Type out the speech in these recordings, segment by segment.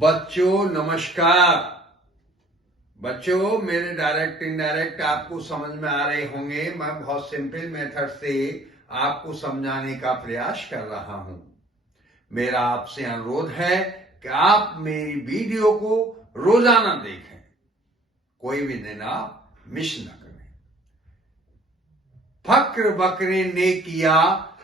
बच्चों नमस्कार। बच्चों मेरे डायरेक्ट इनडायरेक्ट आपको समझ में आ रहे होंगे। मैं बहुत सिंपल मेथड से आपको समझाने का प्रयास कर रहा हूं। मेरा आपसे अनुरोध है कि आप मेरी वीडियो को रोजाना देखें, कोई भी दिन आप मिस न करें। फक्र बकरे ने किया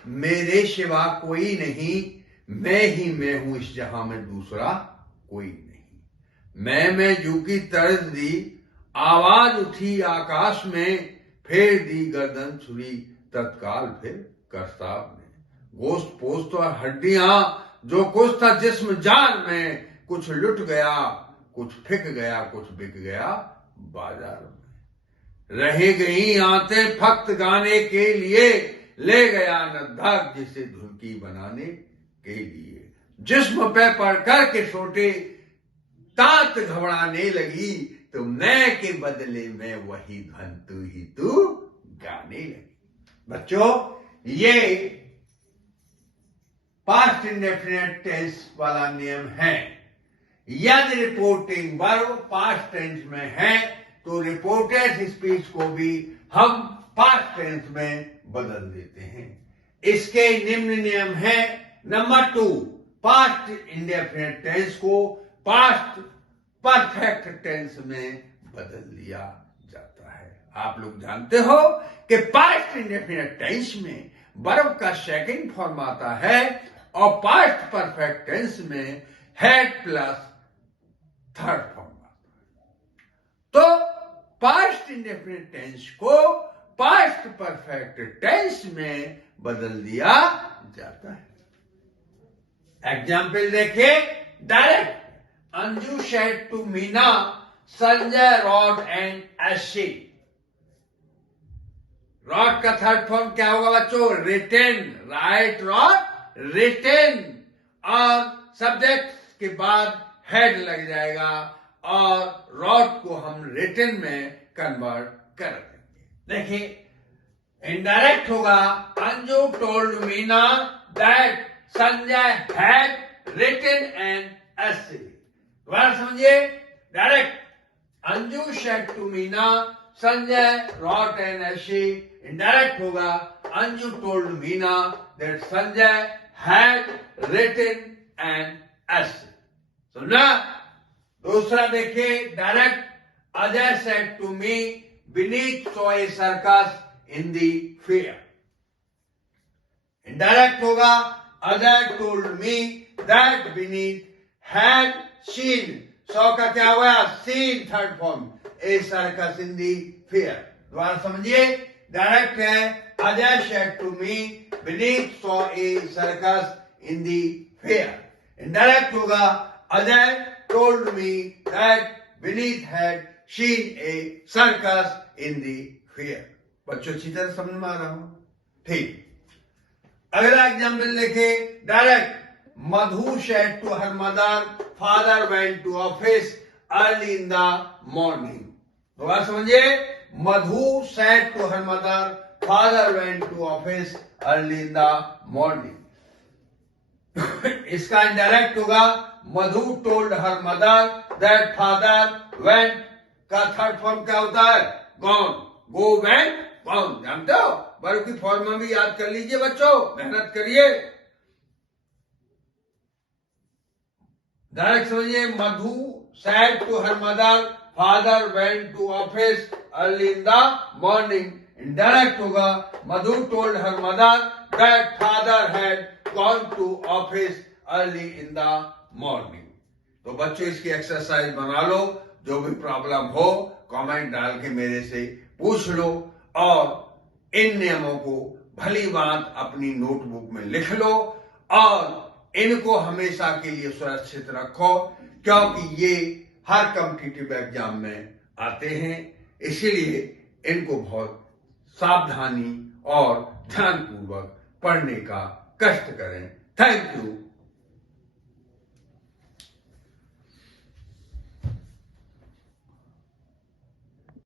मेरे सिवा कोई नहीं, मैं हूं इस जहां में दूसरा कोई नहीं। मैं जू की तर्ज दी, आवाज उठी आकाश में, फेर दी गर्दन छुरी तत्काल फिर करताब ने। गोश्त पोस्त और हड्डियां जो कुछ था जिस्म जान में, कुछ लुट गया कुछ फिक गया कुछ बिक गया बाजार में। रह गई आते फक्त गाने के लिए, ले गया नद्दार जिसे धुनकी बनाने के लिए। जिस्म पे पड़ कर के छोटे तात घबराने लगी, तो मैं के बदले में वही धन तू गाने लगी। बच्चों ये पास्ट इंडेफिनिट टेंस वाला नियम है। यदि रिपोर्टिंग वर्ब पास्ट टेंस में है तो रिपोर्टेड स्पीच को भी हम पास्ट टेंस में बदल देते हैं। इसके निम्न नियम है। नंबर 2, पास्ट इंडेफिनिट टेंस को पास्ट परफेक्ट टेंस में बदल दिया जाता है। आप लोग जानते हो कि पास्ट इंडेफिनिट टेंस में वर्ब का सेकंड फॉर्म आता है और पास्ट परफेक्ट टेंस में हैड प्लस थर्ड फॉर्म आता है। तो पास्ट इंडेफिनिट टेंस को पास्ट परफेक्ट टेंस में बदल दिया जाता है। एग्जाम्पल देखिए। Direct Anju said to Meena, Sanjay wrote an essay. Wrote का थर्ड फॉर्म क्या होगा बच्चों? रिटेन। Write wrote written. और सब्जेक्ट के बाद हेड लग जाएगा और रॉड को हम रिटेन में कन्वर्ट कर देंगे। देखिए इनडायरेक्ट होगा। Anju told Meena that Sanjay had written an essay. दोबारा समझिए। Direct Anju said to Meena, Sanjay wrote an essay. Indirect होगा। Anju told Meena that Sanjay had written an essay. सुनना। दूसरा देखिए। Direct Ajay said to me, Vineet saw a circus in the fair. Indirect होगा। Ajay told me that Vineet had seen, saw का क्या हुआ? seen third form, a circus in the fair. दोबारा समझिए। Direct है। Ajay said to me, Vineet saw a circus in the fair. Indirect होगा। Ajay told me that Vineet had seen a circus in the fair. बच्चों अच्छी तरह समझ में आ रहा हूं? ठीक। अगला एग्जाम्पल लिखे। Direct Madhu said to her mother, father went to office early in the morning. दोबारा समझिए। Madhu said to her mother, father went to office early in the morning. इसका इनडायरेक्ट होगा। Madhu told her mother that father went का third form क्या होता है? Gone. Go went gone. जानते हो? वर्ब की फॉर्म में भी याद कर लीजिए बच्चों, मेहनत करिए। डायरेक्ट समझिए। Madhu said to her mother, father went to office early in the morning. Indirect होगा। Madhu told her mother that father had gone to office early in the morning. तो बच्चों इसकी एक्सरसाइज बना लो। जो भी प्रॉब्लम हो कमेंट डाल के मेरे से पूछ लो और इन नियमों को भली बात अपनी नोटबुक में लिख लो और इनको हमेशा के लिए सुरक्षित रखो, क्योंकि ये हर कॉम्पिटिटिव एग्जाम में आते हैं। इसीलिए इनको बहुत सावधानी और ध्यानपूर्वक पढ़ने का कष्ट करें। Thank you.